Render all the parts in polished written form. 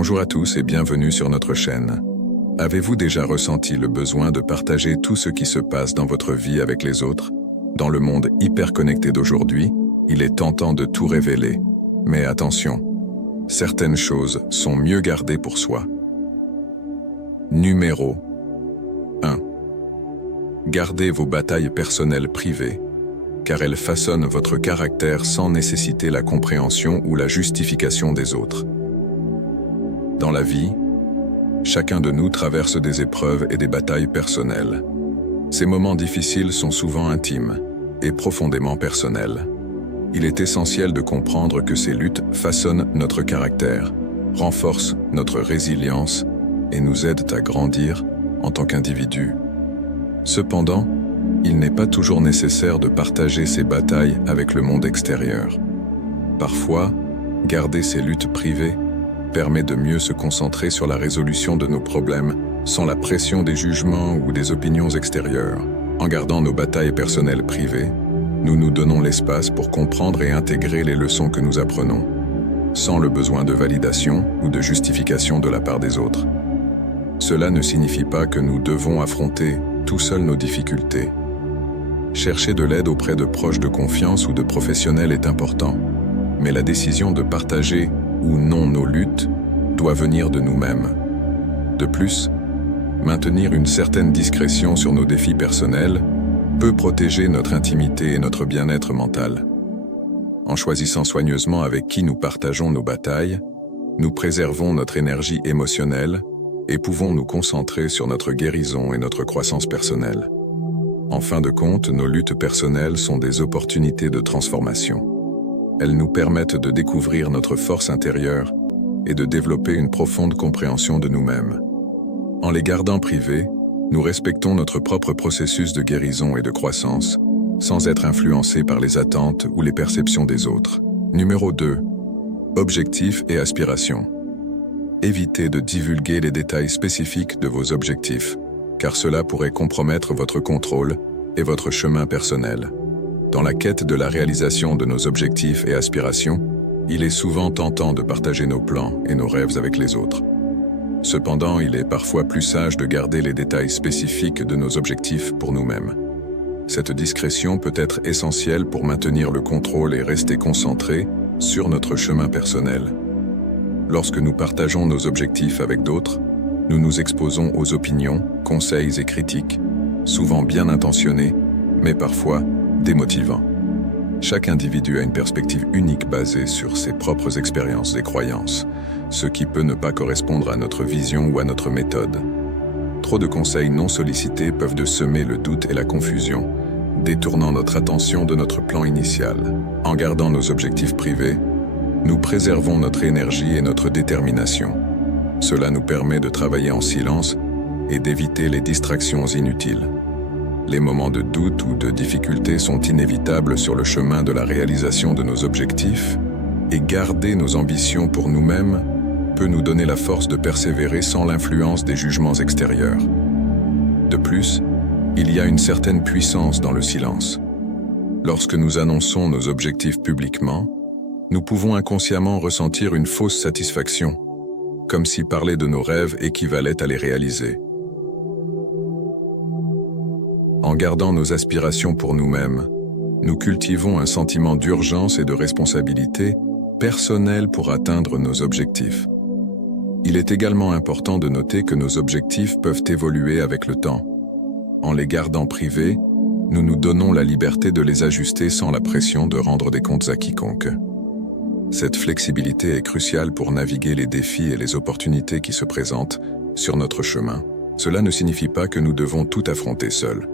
Bonjour à tous et bienvenue sur notre chaîne. Avez-vous déjà ressenti le besoin de partager tout ce qui se passe dans votre vie avec les autres? Dans le monde hyper connecté d'aujourd'hui, il est tentant de tout révéler. Mais attention, certaines choses sont mieux gardées pour soi. Numéro 1. Gardez vos batailles personnelles privées, car elles façonnent votre caractère sans nécessiter la compréhension ou la justification des autres. Dans la vie, chacun de nous traverse des épreuves et des batailles personnelles. Ces moments difficiles sont souvent intimes et profondément personnels. Il est essentiel de comprendre que ces luttes façonnent notre caractère, renforcent notre résilience et nous aident à grandir en tant qu'individus. Cependant, il n'est pas toujours nécessaire de partager ces batailles avec le monde extérieur. Parfois, garder ces luttes privées permet de mieux se concentrer sur la résolution de nos problèmes sans la pression des jugements ou des opinions extérieures. En gardant nos batailles personnelles privées, nous nous donnons l'espace pour comprendre et intégrer les leçons que nous apprenons, sans le besoin de validation ou de justification de la part des autres. Cela ne signifie pas que nous devons affronter tout seuls nos difficultés. Chercher de l'aide auprès de proches de confiance ou de professionnels est important, mais la décision de partager ou non nos luttes doit venir de nous-mêmes. De plus, maintenir une certaine discrétion sur nos défis personnels peut protéger notre intimité et notre bien-être mental. En choisissant soigneusement avec qui nous partageons nos batailles, nous préservons notre énergie émotionnelle et pouvons nous concentrer sur notre guérison et notre croissance personnelle. En fin de compte, nos luttes personnelles sont des opportunités de transformation. Elles nous permettent de découvrir notre force intérieure et de développer une profonde compréhension de nous-mêmes. En les gardant privées, nous respectons notre propre processus de guérison et de croissance, sans être influencés par les attentes ou les perceptions des autres. Numéro 2. Objectifs et aspirations. Évitez de divulguer les détails spécifiques de vos objectifs, car cela pourrait compromettre votre contrôle et votre chemin personnel. Dans la quête de la réalisation de nos objectifs et aspirations, il est souvent tentant de partager nos plans et nos rêves avec les autres. Cependant, il est parfois plus sage de garder les détails spécifiques de nos objectifs pour nous-mêmes. Cette discrétion peut être essentielle pour maintenir le contrôle et rester concentré sur notre chemin personnel. Lorsque nous partageons nos objectifs avec d'autres, nous nous exposons aux opinions, conseils et critiques, souvent bien intentionnés, mais parfois démotivant. Chaque individu a une perspective unique basée sur ses propres expériences et croyances, ce qui peut ne pas correspondre à notre vision ou à notre méthode. Trop de conseils non sollicités peuvent semer le doute et la confusion, détournant notre attention de notre plan initial. En gardant nos objectifs privés, nous préservons notre énergie et notre détermination. Cela nous permet de travailler en silence et d'éviter les distractions inutiles. Les moments de doute ou de difficulté sont inévitables sur le chemin de la réalisation de nos objectifs, et garder nos ambitions pour nous-mêmes peut nous donner la force de persévérer sans l'influence des jugements extérieurs. De plus, il y a une certaine puissance dans le silence. Lorsque nous annonçons nos objectifs publiquement, nous pouvons inconsciemment ressentir une fausse satisfaction, comme si parler de nos rêves équivalait à les réaliser. En gardant nos aspirations pour nous-mêmes, nous cultivons un sentiment d'urgence et de responsabilité personnelle pour atteindre nos objectifs. Il est également important de noter que nos objectifs peuvent évoluer avec le temps. En les gardant privés, nous nous donnons la liberté de les ajuster sans la pression de rendre des comptes à quiconque. Cette flexibilité est cruciale pour naviguer les défis et les opportunités qui se présentent sur notre chemin. Cela ne signifie pas que nous devons tout affronter seuls.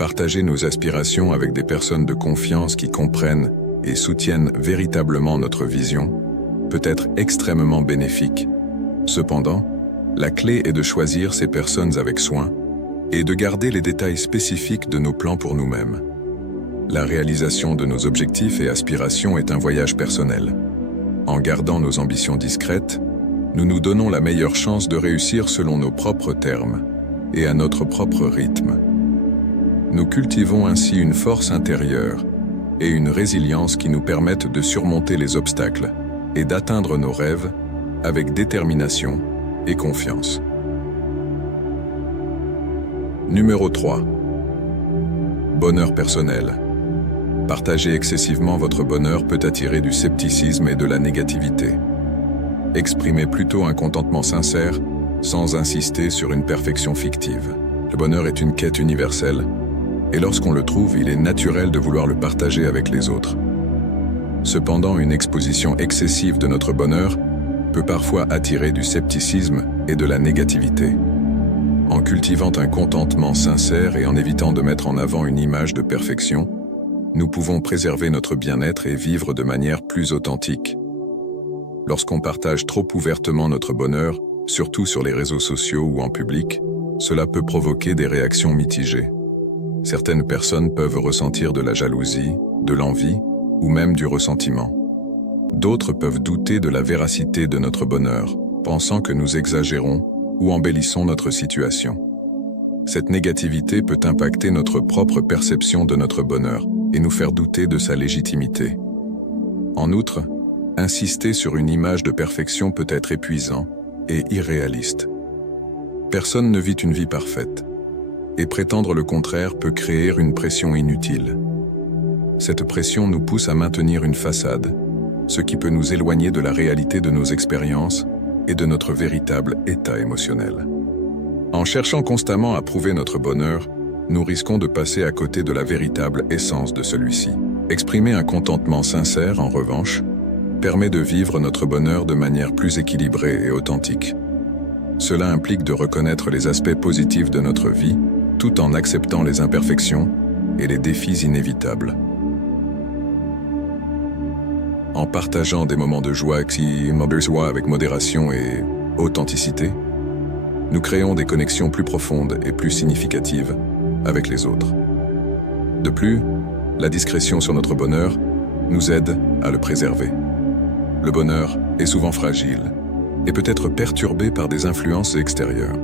Partager nos aspirations avec des personnes de confiance qui comprennent et soutiennent véritablement notre vision peut être extrêmement bénéfique. Cependant, la clé est de choisir ces personnes avec soin et de garder les détails spécifiques de nos plans pour nous-mêmes. La réalisation de nos objectifs et aspirations est un voyage personnel. En gardant nos ambitions discrètes, nous nous donnons la meilleure chance de réussir selon nos propres termes et à notre propre rythme. Nous cultivons ainsi une force intérieure et une résilience qui nous permettent de surmonter les obstacles et d'atteindre nos rêves avec détermination et confiance. Numéro 3. Bonheur personnel. Partager excessivement votre bonheur peut attirer du scepticisme et de la négativité. Exprimez plutôt un contentement sincère, sans insister sur une perfection fictive. Le bonheur est une quête universelle, et lorsqu'on le trouve, il est naturel de vouloir le partager avec les autres. Cependant, une exposition excessive de notre bonheur peut parfois attirer du scepticisme et de la négativité. En cultivant un contentement sincère et en évitant de mettre en avant une image de perfection, nous pouvons préserver notre bien-être et vivre de manière plus authentique. Lorsqu'on partage trop ouvertement notre bonheur, surtout sur les réseaux sociaux ou en public, cela peut provoquer des réactions mitigées. Certaines personnes peuvent ressentir de la jalousie, de l'envie ou même du ressentiment. D'autres peuvent douter de la véracité de notre bonheur, pensant que nous exagérons ou embellissons notre situation. Cette négativité peut impacter notre propre perception de notre bonheur et nous faire douter de sa légitimité. En outre, insister sur une image de perfection peut être épuisant et irréaliste. Personne ne vit une vie parfaite, et prétendre le contraire peut créer une pression inutile. Cette pression nous pousse à maintenir une façade, ce qui peut nous éloigner de la réalité de nos expériences et de notre véritable état émotionnel. En cherchant constamment à prouver notre bonheur, nous risquons de passer à côté de la véritable essence de celui-ci. Exprimer un contentement sincère, en revanche, permet de vivre notre bonheur de manière plus équilibrée et authentique. Cela implique de reconnaître les aspects positifs de notre vie, tout en acceptant les imperfections et les défis inévitables. En partageant des moments de joie avec modération et authenticité, nous créons des connexions plus profondes et plus significatives avec les autres. De plus, la discrétion sur notre bonheur nous aide à le préserver. Le bonheur est souvent fragile et peut être perturbé par des influences extérieures.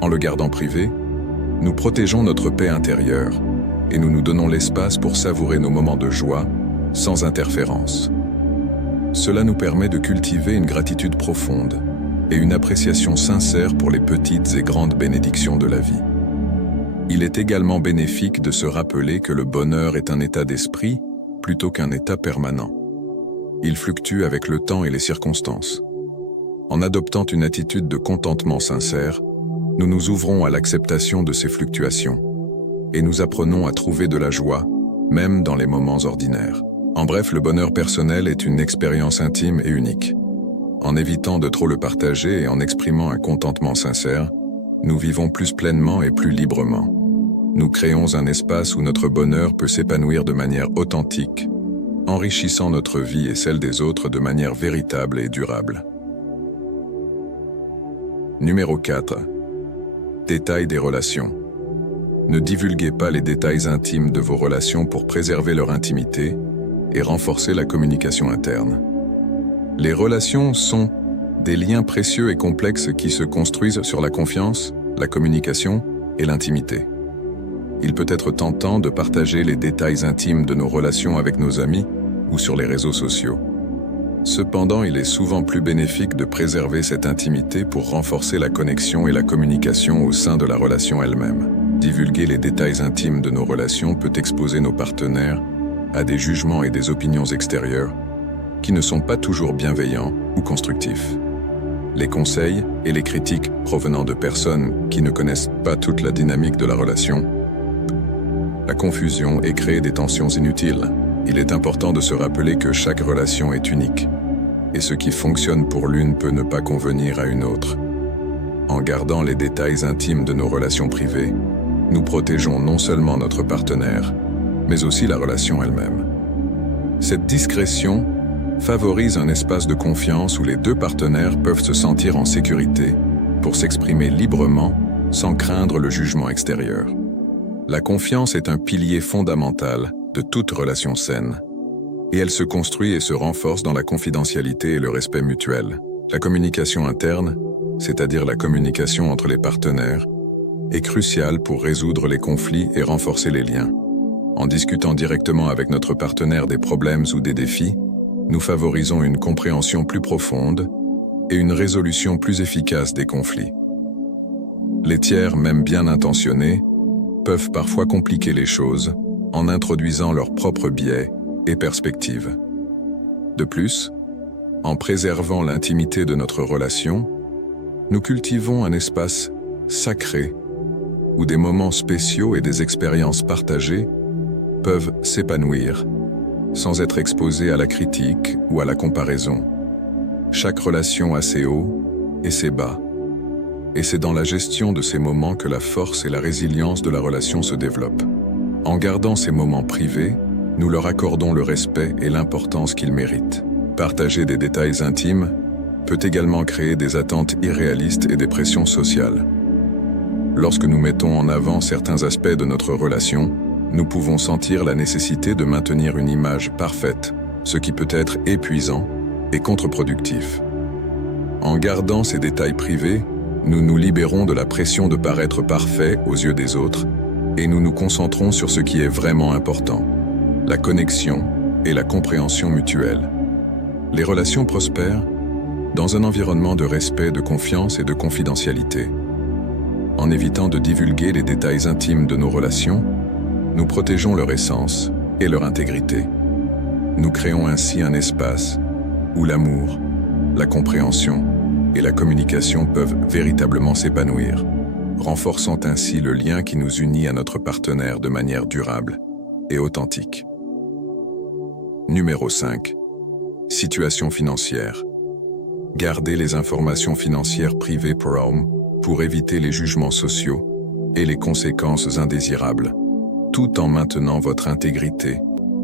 En le gardant privé, nous protégeons notre paix intérieure et nous nous donnons l'espace pour savourer nos moments de joie sans interférence. Cela nous permet de cultiver une gratitude profonde et une appréciation sincère pour les petites et grandes bénédictions de la vie. Il est également bénéfique de se rappeler que le bonheur est un état d'esprit plutôt qu'un état permanent. Il fluctue avec le temps et les circonstances. En adoptant une attitude de contentement sincère, nous nous ouvrons à l'acceptation de ces fluctuations et nous apprenons à trouver de la joie, même dans les moments ordinaires. En bref, le bonheur personnel est une expérience intime et unique. En évitant de trop le partager et en exprimant un contentement sincère, nous vivons plus pleinement et plus librement. Nous créons un espace où notre bonheur peut s'épanouir de manière authentique, enrichissant notre vie et celle des autres de manière véritable et durable. Numéro 4. Détails des relations. Ne divulguez pas les détails intimes de vos relations pour préserver leur intimité et renforcer la communication interne. Les relations sont des liens précieux et complexes qui se construisent sur la confiance, la communication et l'intimité. Il peut être tentant de partager les détails intimes de nos relations avec nos amis ou sur les réseaux sociaux. Cependant, il est souvent plus bénéfique de préserver cette intimité pour renforcer la connexion et la communication au sein de la relation elle-même. Divulguer les détails intimes de nos relations peut exposer nos partenaires à des jugements et des opinions extérieures qui ne sont pas toujours bienveillants ou constructifs. Les conseils et les critiques provenant de personnes qui ne connaissent pas toute la dynamique de la relation, la confusion et créer des tensions inutiles. Il est important de se rappeler que chaque relation est unique, et ce qui fonctionne pour l'une peut ne pas convenir à une autre. En gardant les détails intimes de nos relations privées, nous protégeons non seulement notre partenaire, mais aussi la relation elle-même. Cette discrétion favorise un espace de confiance où les deux partenaires peuvent se sentir en sécurité pour s'exprimer librement sans craindre le jugement extérieur. La confiance est un pilier fondamental de toute relation saine, et elle se construit et se renforce dans la confidentialité et le respect mutuel. La communication interne, c'est-à-dire la communication entre les partenaires, est cruciale pour résoudre les conflits et renforcer les liens. En discutant directement avec notre partenaire des problèmes ou des défis, nous favorisons une compréhension plus profonde et une résolution plus efficace des conflits. Les tiers, même bien intentionnés, peuvent parfois compliquer les choses en introduisant leurs propres biais et perspectives. De plus, en préservant l'intimité de notre relation, nous cultivons un espace sacré où des moments spéciaux et des expériences partagées peuvent s'épanouir sans être exposés à la critique ou à la comparaison. Chaque relation a ses hauts et ses bas, et c'est dans la gestion de ces moments que la force et la résilience de la relation se développent. En gardant ces moments privés, nous leur accordons le respect et l'importance qu'ils méritent. Partager des détails intimes peut également créer des attentes irréalistes et des pressions sociales. Lorsque nous mettons en avant certains aspects de notre relation, nous pouvons sentir la nécessité de maintenir une image parfaite, ce qui peut être épuisant et contre-productif. En gardant ces détails privés, nous nous libérons de la pression de paraître parfait aux yeux des autres et nous nous concentrons sur ce qui est vraiment important, la connexion et la compréhension mutuelle. Les relations prospèrent dans un environnement de respect, de confiance et de confidentialité. En évitant de divulguer les détails intimes de nos relations, nous protégeons leur essence et leur intégrité. Nous créons ainsi un espace où l'amour, la compréhension et la communication peuvent véritablement s'épanouir, renforçant ainsi le lien qui nous unit à notre partenaire de manière durable et authentique. Numéro 5. Situation financière. Gardez les informations financières privées pour éviter les jugements sociaux et les conséquences indésirables, tout en maintenant votre intégrité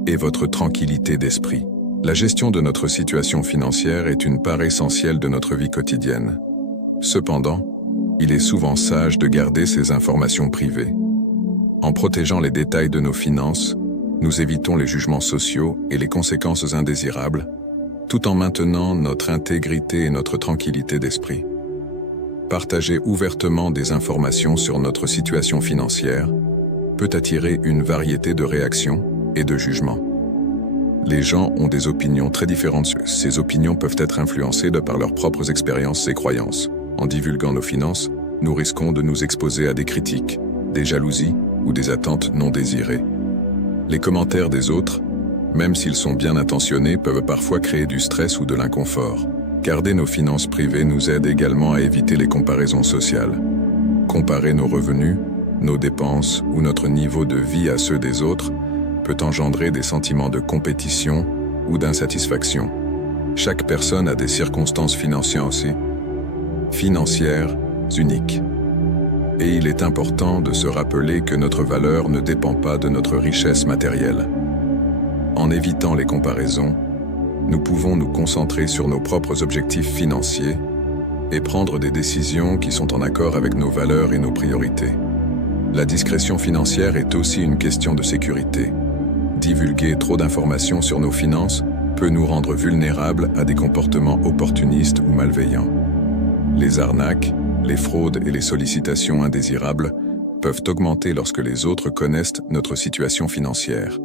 et votre tranquillité d'esprit. La gestion de notre situation financière est une part essentielle de notre vie quotidienne. Cependant, il est souvent sage de garder ces informations privées. En protégeant les détails de nos finances, nous évitons les jugements sociaux et les conséquences indésirables, tout en maintenant notre intégrité et notre tranquillité d'esprit. Partager ouvertement des informations sur notre situation financière peut attirer une variété de réactions et de jugements. Les gens ont des opinions très différentes. Ces opinions peuvent être influencées de par leurs propres expériences et croyances. En divulguant nos finances, nous risquons de nous exposer à des critiques, des jalousies ou des attentes non désirées. Les commentaires des autres, même s'ils sont bien intentionnés, peuvent parfois créer du stress ou de l'inconfort. Garder nos finances privées nous aide également à éviter les comparaisons sociales. Comparer nos revenus, nos dépenses ou notre niveau de vie à ceux des autres peut engendrer des sentiments de compétition ou d'insatisfaction. Chaque personne a des circonstances financières uniques. Et il est important de se rappeler que notre valeur ne dépend pas de notre richesse matérielle. En évitant les comparaisons, nous pouvons nous concentrer sur nos propres objectifs financiers et prendre des décisions qui sont en accord avec nos valeurs et nos priorités. La discrétion financière est aussi une question de sécurité. Divulguer trop d'informations sur nos finances peut nous rendre vulnérables à des comportements opportunistes ou malveillants. Les arnaques, les fraudes et les sollicitations indésirables peuvent augmenter lorsque les autres connaissent notre situation financière.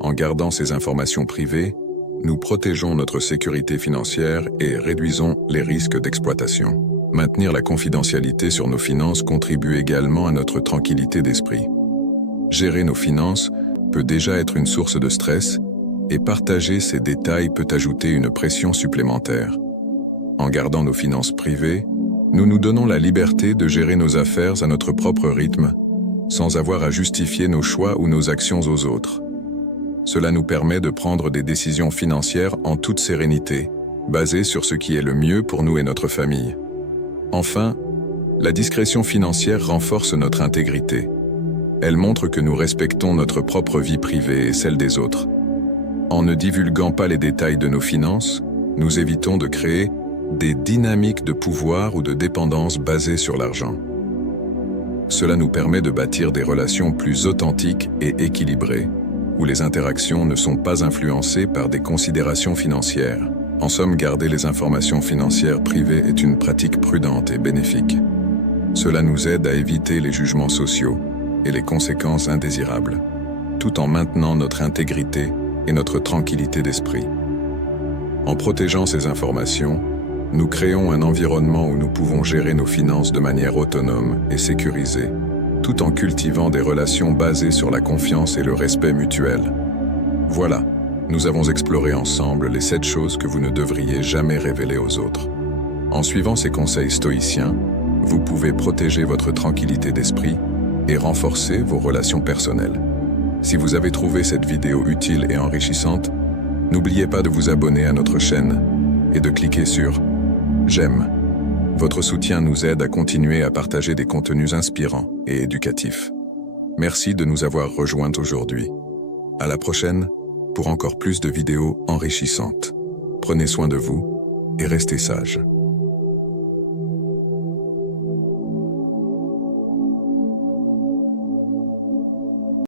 En gardant ces informations privées, nous protégeons notre sécurité financière et réduisons les risques d'exploitation. Maintenir la confidentialité sur nos finances contribue également à notre tranquillité d'esprit. Gérer nos finances peut déjà être une source de stress et partager ces détails peut ajouter une pression supplémentaire. En gardant nos finances privées, nous nous donnons la liberté de gérer nos affaires à notre propre rythme, sans avoir à justifier nos choix ou nos actions aux autres. Cela nous permet de prendre des décisions financières en toute sérénité, basées sur ce qui est le mieux pour nous et notre famille. Enfin, la discrétion financière renforce notre intégrité. Elle montre que nous respectons notre propre vie privée et celle des autres. En ne divulguant pas les détails de nos finances, nous évitons de créer des dynamiques de pouvoir ou de dépendance basées sur l'argent. Cela nous permet de bâtir des relations plus authentiques et équilibrées, où les interactions ne sont pas influencées par des considérations financières. En somme, garder les informations financières privées est une pratique prudente et bénéfique. Cela nous aide à éviter les jugements sociaux et les conséquences indésirables, tout en maintenant notre intégrité et notre tranquillité d'esprit. En protégeant ces informations, Nous créons un environnement où nous pouvons gérer nos finances de manière autonome et sécurisée, tout en cultivant des relations basées sur la confiance et le respect mutuel. Voilà, nous avons exploré ensemble les 7 choses que vous ne devriez jamais révéler aux autres. En suivant ces conseils stoïciens, vous pouvez protéger votre tranquillité d'esprit et renforcer vos relations personnelles. Si vous avez trouvé cette vidéo utile et enrichissante, n'oubliez pas de vous abonner à notre chaîne et de cliquer sur « J'aime ». Votre soutien nous aide à continuer à partager des contenus inspirants et éducatifs. Merci de nous avoir rejoints aujourd'hui. À la prochaine pour encore plus de vidéos enrichissantes. Prenez soin de vous et restez sages.